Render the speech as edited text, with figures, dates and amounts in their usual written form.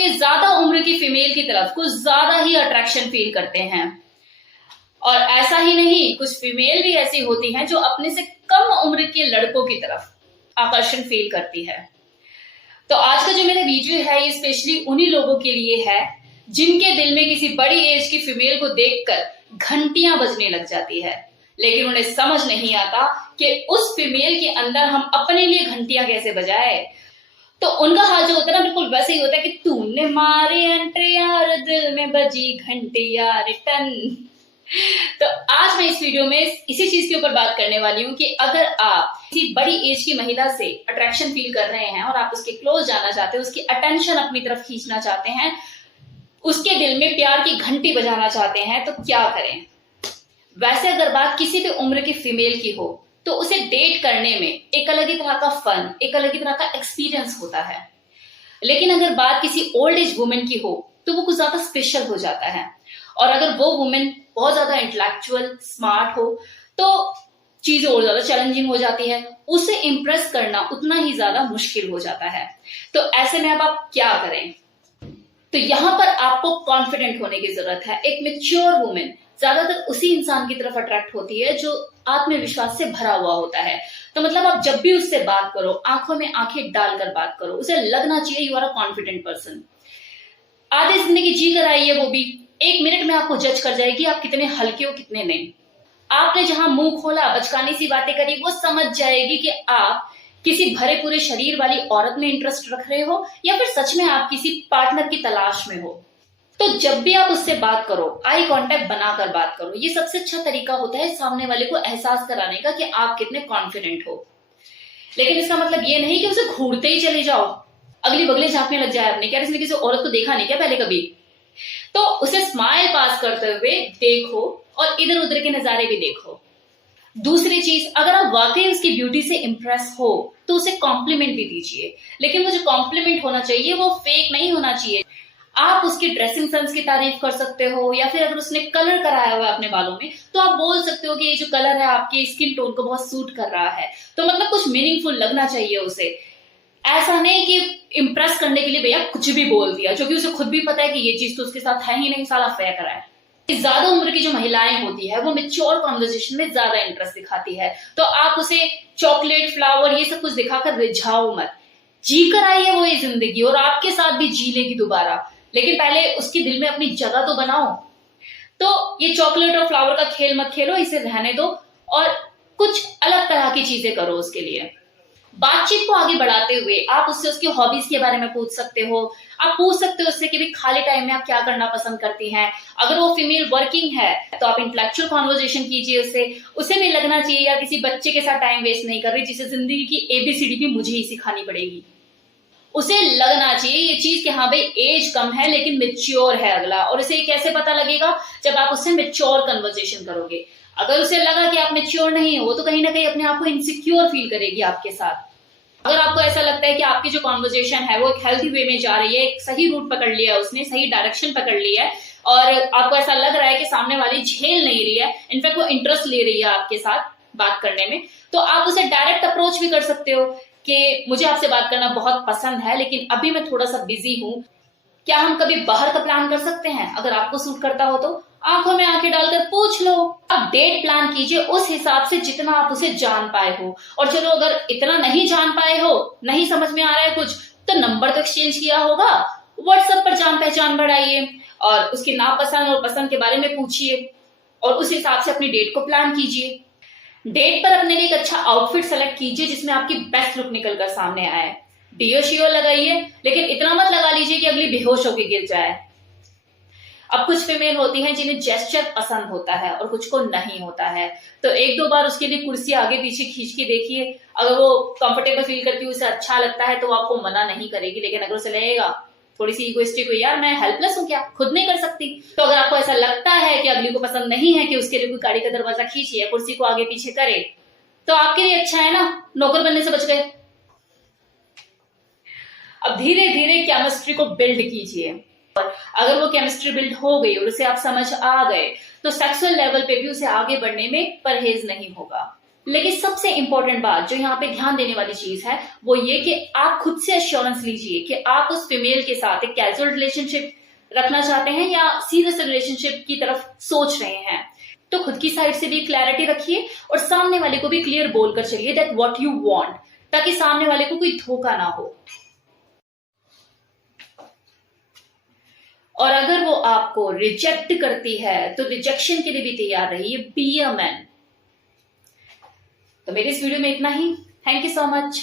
ये ज्यादा उम्र की फीमेल की तरफ कुछ ज्यादा ही अट्रैक्शन फील करते हैं। और ऐसा ही नहीं, कुछ फीमेल भी ऐसी होती हैं जो अपने से कम उम्र के लड़कों की तरफ आकर्षण फील करती है। तो आज का जो मेरा वीडियो है ये स्पेशली उन्हीं लोगों के लिए है जिनके दिल में किसी बड़ी एज की फीमेल को देखकर घंटियां बजने लग जाती है, लेकिन उन्हें समझ नहीं आता कि उस फीमेल के अंदर हम अपने लिए घंटियां कैसे बजाए। तो उनका हाल जो होता है ना, बिल्कुल वैसे ही होता है कि तूने मारे अंटे यार, दिल में बजी घंटी यार टन। तो आज मैं इस वीडियो में इसी चीज के ऊपर बात करने वाली हूँ कि अगर आप किसी बड़ी एज की महिला से अट्रैक्शन फील कर रहे हैं और आप उसके क्लोज जाना चाहते हैं, उसकी अटेंशन अपनी तरफ खींचना चाहते हैं, उसके दिल में प्यार की घंटी बजाना चाहते हैं, तो क्या करें। वैसे अगर बात किसी भी उम्र की फीमेल की हो तो उसे डेट करने में एक अलग ही तरह का फन, एक अलग ही तरह का एक्सपीरियंस होता है। लेकिन अगर बात किसी ओल्ड एज वुमेन की हो तो वो कुछ ज्यादा स्पेशल हो जाता है। और अगर वो वुमेन बहुत ज्यादा इंटेलेक्चुअल, स्मार्ट हो तो चीजें और ज्यादा चैलेंजिंग हो जाती है, उसे इंप्रेस करना उतना ही ज्यादा मुश्किल हो जाता है। तो ऐसे में अब आप क्या करें। तो यहां पर आपको कॉन्फिडेंट होने की जरूरत है। एक मैच्योर वुमेन ज्यादातर उसी इंसान की तरफ अट्रैक्ट होती है जो आत्मविश्वास से भरा हुआ होता है। तो मतलब आप जब भी उससे बात करो, आंखों में आंखें डालकर बात करो, उसे लगना चाहिए you are a confident person. आधी जिंदगी जी कर आई है, वो भी 1 मिनट में आपको जज कर जाएगी आप कितने हल्के हो कितने नहीं। आपने जहां मुंह खोला, बचकानी सी बातें करी, वो समझ जाएगी कि आप किसी भरे पूरे शरीर वाली औरत में इंटरेस्ट रख रहे हो या फिर सच में आप किसी पार्टनर की तलाश में हो। तो जब भी आप उससे बात करो, आई कांटेक्ट बनाकर बात करो। ये सबसे अच्छा तरीका होता है सामने वाले को एहसास कराने का कि आप कितने कॉन्फिडेंट हो। लेकिन इसका मतलब ये नहीं कि उसे घूरते ही चले जाओ, अगली बगली झांकने लग जाए अपने, क्या इसने किसी औरत को देखा नहीं क्या पहले कभी। तो उसे स्माइल पास करते हुए देखो और इधर उधर के नजारे भी देखो। दूसरी चीज, अगर आप वाकई उसकी ब्यूटी से इंप्रेस हो तो उसे कॉम्प्लीमेंट भी दीजिए। लेकिन वो जो कॉम्प्लीमेंट होना चाहिए वो फेक नहीं होना चाहिए। आप उसकी ड्रेसिंग सेंस की तारीफ कर सकते हो, या फिर अगर उसने कलर कराया हुआ है अपने बालों में तो आप बोल सकते हो कि ये जो कलर है आपके स्किन टोन को बहुत सूट कर रहा है। तो मतलब कुछ मीनिंगफुल लगना चाहिए उसे। ऐसा नहीं कि इम्प्रेस करने के लिए भैया कुछ भी बोल दिया, क्योंकि उसे खुद भी पता है कि ये चीज तो उसके साथ है ही नहीं, साला फेक रहा है। ज्यादा उम्र की जो महिलाएं होती है वो मैच्योर कॉन्वर्सेशन में ज्यादा इंटरेस्ट दिखाती है। तो आप उसे चॉकलेट, फ्लावर ये सब कुछ दिखाकर रिझाओ मत। जी कर आई है वो ये जिंदगी और आपके साथ भी जी लेगी दोबारा, लेकिन पहले उसके दिल में अपनी जगह तो बनाओ। तो ये चॉकलेट और फ्लावर का खेल मत खेलो, इसे रहने दो और कुछ अलग तरह की चीजें करो उसके लिए। बातचीत को आगे बढ़ाते हुए आप उससे उसकी हॉबीज के बारे में पूछ सकते हो। आप पूछ सकते हो उससे कि भी खाली टाइम में आप क्या करना पसंद करती हैं। अगर वो फीमेल वर्किंग है तो आप इंटेलेक्चुअल कॉन्वर्सेशन कीजिए उससे। उसे नहीं लगना चाहिए यार किसी बच्चे के साथ टाइम वेस्ट नहीं कर रही जिसे जिंदगी की ABCD भी मुझे ही सिखानी पड़ेगी। उसे लगना चाहिए ये चीज कि हाँ भाई एज कम है लेकिन मेच्योर है अगला। और उसे कैसे पता लगेगा, जब आप उससे मेच्योर कन्वर्सेशन करोगे। अगर उसे लगा कि आप मेच्योर नहीं हो तो कहीं ना कहीं अपने आप को इनसिक्योर फील करेगी आपके साथ। अगर आपको ऐसा लगता है कि आपकी जो कॉन्वर्सेशन है वो एक हेल्थी वे में जा रही है, एक सही रूट पकड़ लिया है उसने, सही डायरेक्शन पकड़ लिया है, और आपको ऐसा लग रहा है कि सामने वाली झेल नहीं रही है, इनफैक्ट वो इंटरेस्ट ले रही है आपके साथ बात करने में, तो आप उसे डायरेक्ट अप्रोच भी कर सकते हो कि मुझे आपसे बात करना बहुत पसंद है लेकिन अभी मैं थोड़ा सा बिजी हूं, क्या हम कभी बाहर का प्लान कर सकते हैं। अगर आपको सूट करता हो तो आंखों में आंखें डालकर पूछ लो। आप डेट प्लान कीजिए उस हिसाब से जितना आप उसे जान पाए हो। और चलो अगर इतना नहीं जान पाए हो, नहीं समझ में आ रहा है कुछ, तो नंबर तो एक्सचेंज किया होगा, व्हाट्सएप पर जान पहचान बढ़ाइए और उसकी नापसंद और पसंद के बारे में पूछिए और उस हिसाब से अपनी डेट को प्लान कीजिए। डेट पर अपने लिए एक अच्छा आउटफिट सेलेक्ट कीजिए जिसमें आपकी बेस्ट लुक निकल कर सामने आए। डियो शियो लगाइए, लेकिन इतना मत लगा लीजिए कि अगली बेहोश होकर गिर जाए। अब कुछ फीमेल होती हैं जिन्हें जेस्चर पसंद होता है और कुछ को नहीं होता है, तो 1-2 बार उसके लिए कुर्सी आगे पीछे खींच के देखिए। अगर वो कंफर्टेबल फील करती है, उसे अच्छा लगता है तो वो आपको मना नहीं करेगी। लेकिन अगर उसे लगेगा थोड़ी सी इगोइस्टिक हुई, यार मैं हेल्पलेस हूँ क्या, खुद नहीं कर सकती, तो अगर आपको ऐसा लगता है कि अगली को पसंद नहीं है कि उसके लिए कोई गाड़ी का दरवाजा खींचे या कुर्सी को आगे पीछे करे, तो आपके लिए अच्छा है ना, नौकर बनने से बच गए। अब धीरे धीरे केमिस्ट्री को बिल्ड कीजिए। अगर वो केमिस्ट्री बिल्ड हो गई और उसे आप समझ आ गए तो सेक्सुअल लेवल पे भी उसे आगे बढ़ने में परहेज नहीं होगा। लेकिन सबसे इंपॉर्टेंट बात जो यहाँ पे ध्यान देने वाली चीज है वो ये कि आप खुद से एश्योरेंस लीजिए कि आप उस फीमेल के साथ एक कैजुअल रिलेशनशिप रखना चाहते हैं या सीरियस रिलेशनशिप की तरफ सोच रहे हैं। तो खुद की साइड से भी क्लैरिटी रखिए और सामने वाले को भी क्लियर बोलकर चलिए दैट व्हाट यू वांट, ताकि सामने वाले को कोई धोखा ना हो। और अगर वो आपको रिजेक्ट करती है तो रिजेक्शन के लिए भी तैयार रहिए, बी अ मैन। तो मेरे इस वीडियो में इतना ही। Thank you so much.